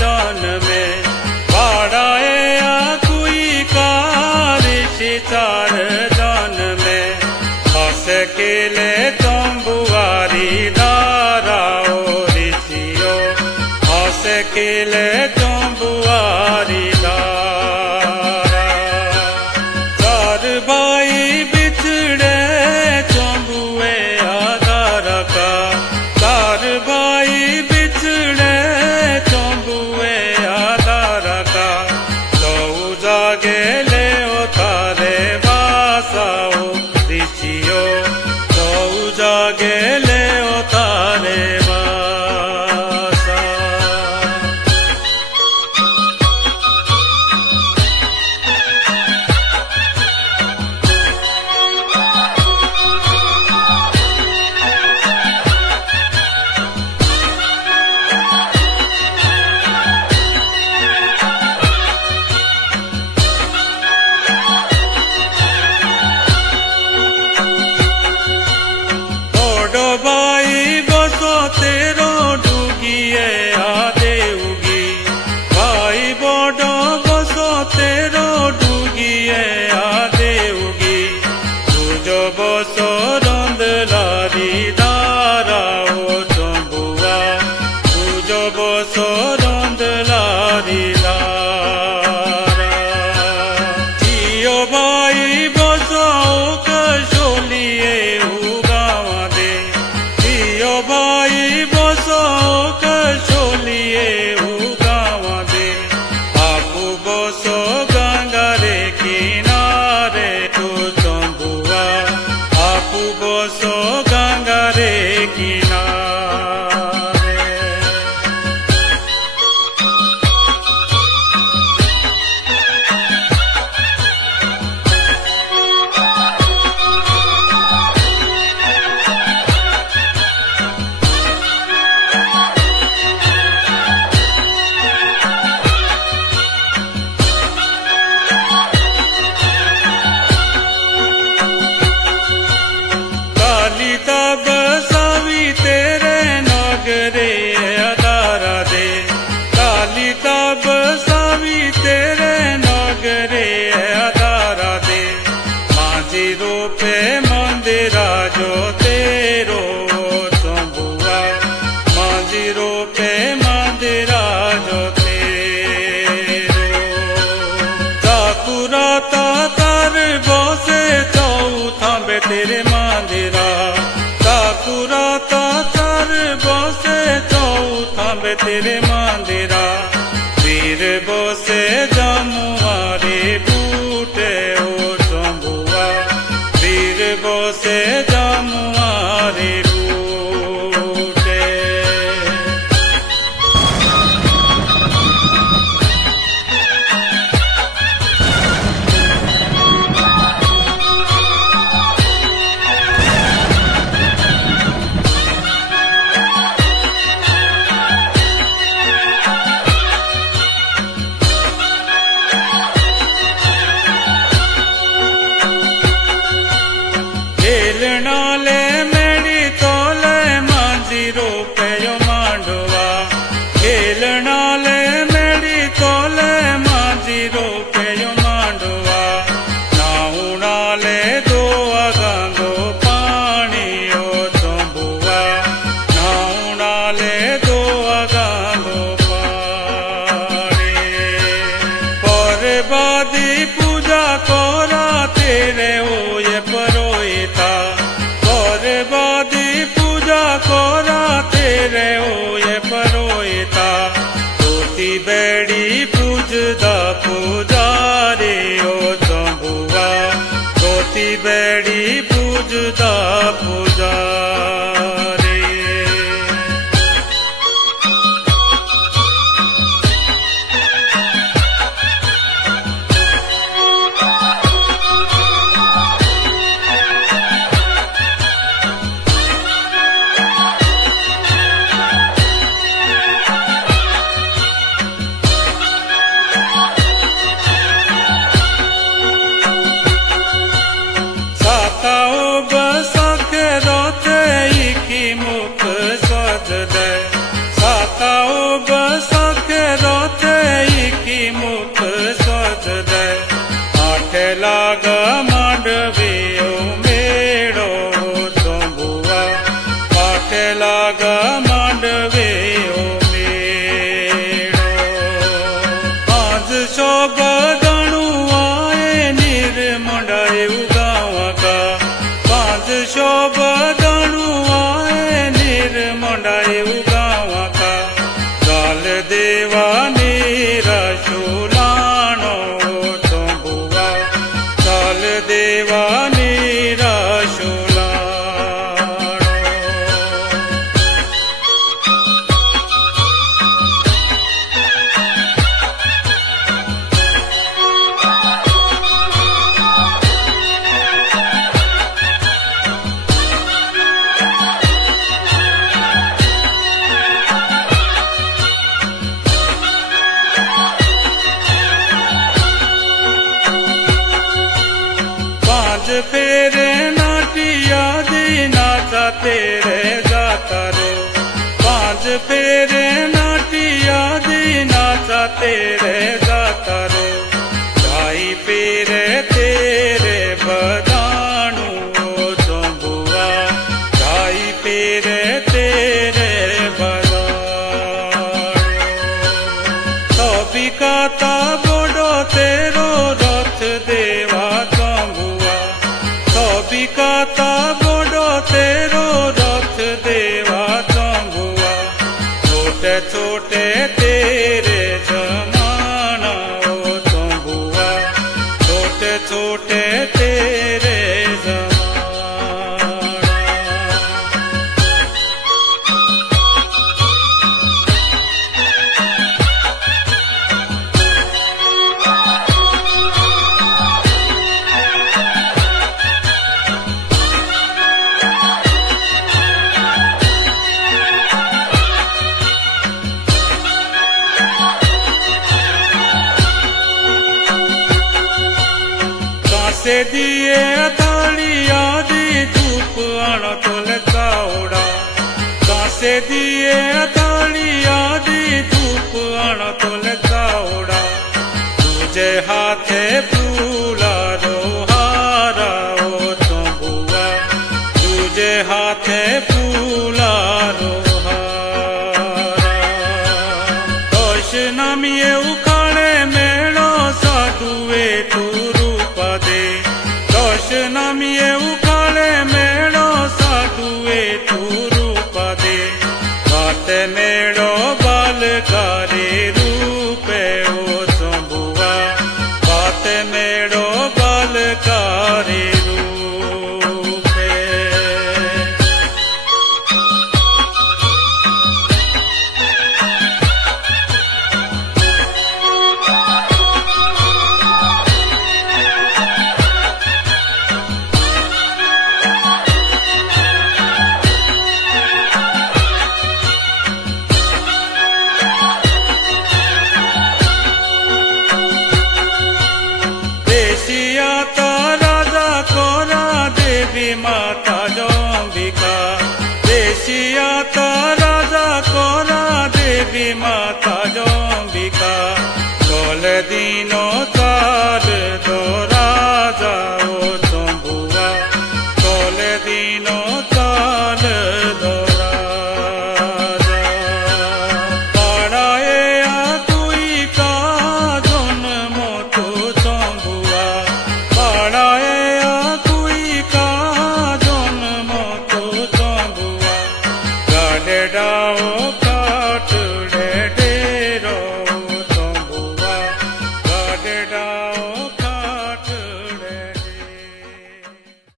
जन में पाड़ाए कोई कार चार जन में हस केले तंबुआरी दारा ऋषियो हस केले तंबुआरी दारा चार भाई बिछड़े चंबुए आधार का चार भाई बिछड़े चंबुए आधार का तो जागे ले तारे बासाओ ऋषियो तो जागे ले तारे बासा भाई बसो तेरो डूगिए आदे उगी भाई बड़ो बसो तेरो डूगिए आदे उगी तुझो बसो रंदलारी दारा ओ चंबुआ तुझो बसो रंदलारी दारा जियो भाई बसो कसोलिए भाई बसो कसोलिए गाँव दे आपू बसो गंगारे किनारे तो चंबुआ आपू बसो गंगारे किनारे तब सावी तेरे नगरे अदारा दे काली तब सावी तेरे नगरे अदारा दे माझी रूपे मंदिरा जो तेरो चंबुआ माझी रूपे मंदिरा जो तेरो जाकुरा तार बसे चौथा बे तेरे मंदिरा ताकुरा तार बसे चौथा बे तेरे मंदिरा वीर बसे जमुआरे बूटे ओ चंबुआ वीर बसे जमुआरे बूटे खेलनाले मेरी तोले मांझी रूपे यो मांडवा खेलनाले मेरी तोले मांझी रूपे यो मांडवा नाउनाले दो आगांदो पानी ओ चंबुआ नाउनाले दो आगांदो पानी पर बादी पूजा कोरा तेरे ओ ये परोहिता बादी पूजा कोरा तेरे ओ ये परोहिता धोती बेड़ी पूजदा पुजारी ओ चंबुआ धोती बेड़ी पूजदा पुजारी तेरे जाता रो पांच फेरे नाटिया दी नाचा तेरे जाता रो ढाई फेरे तेरे बदानू ओ चंबुआ ढाई फेरे तेरे बदानू तो बिकाता बोडो तेरो रथ देवा चंबुआ तो बिकाता बोडो तेरो रथ देवा चंबुआ छोटे छोटे तेरे जमाना ओ चंबुआ छोटे छोटे तेरे जमाना से दिए थालिया दी धूप आना तोल कावड़ा कासे दिए थालिया दी धूप आना तोल कावड़ा तुझे हाथे फूला रो हारा ओ चंबुआ तुझे हाथे फूला रो हारा तोश नामिये उखाड़े मेलो साधुए तू नामिये उखाड़े मेड़ो साधुए तू रूप दे बात मेड़ो बालकारी रूपे ओ चंबुआ बात मेड़ो बालकारी रूपे माता जंबिका देशिया ता राजा कोरा देवी माता जंबिका 16 दिनों तार दो